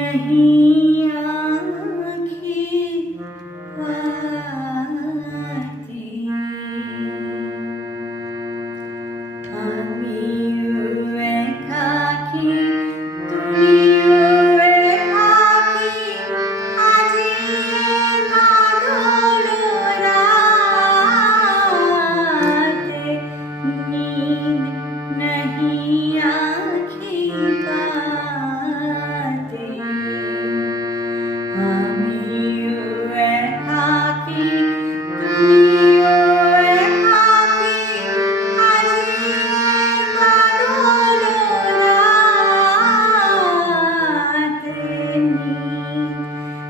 नहीं आँखें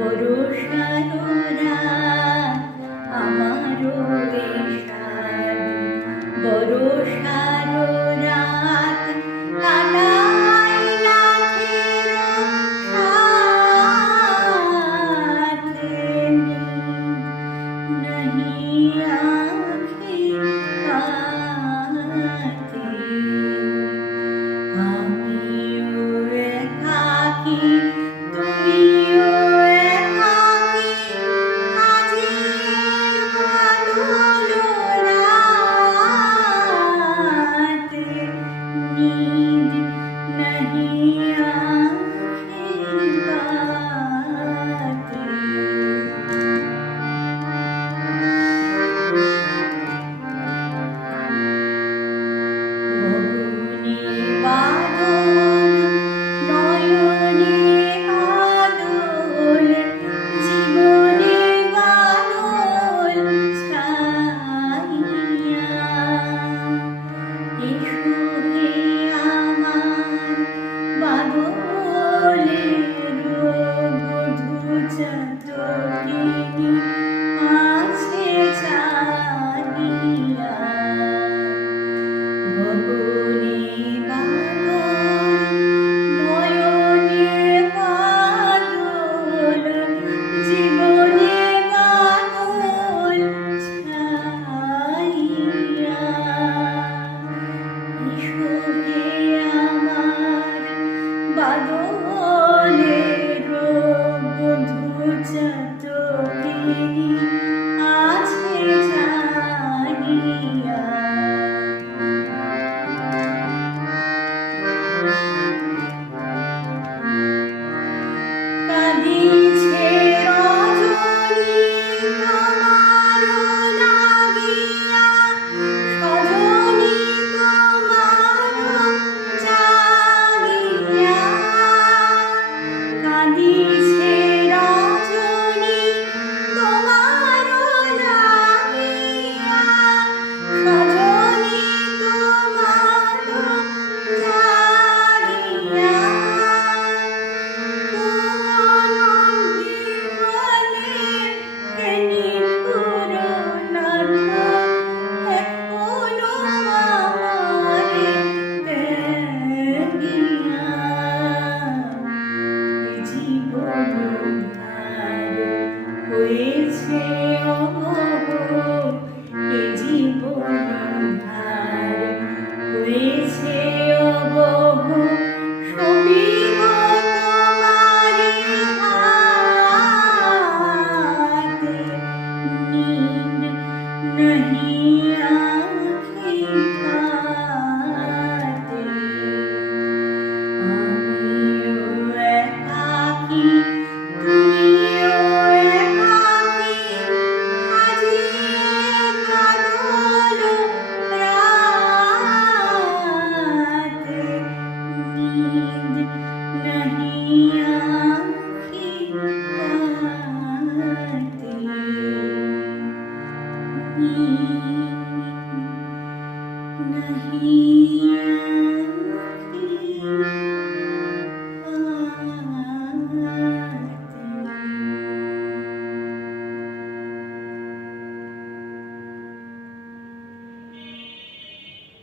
baru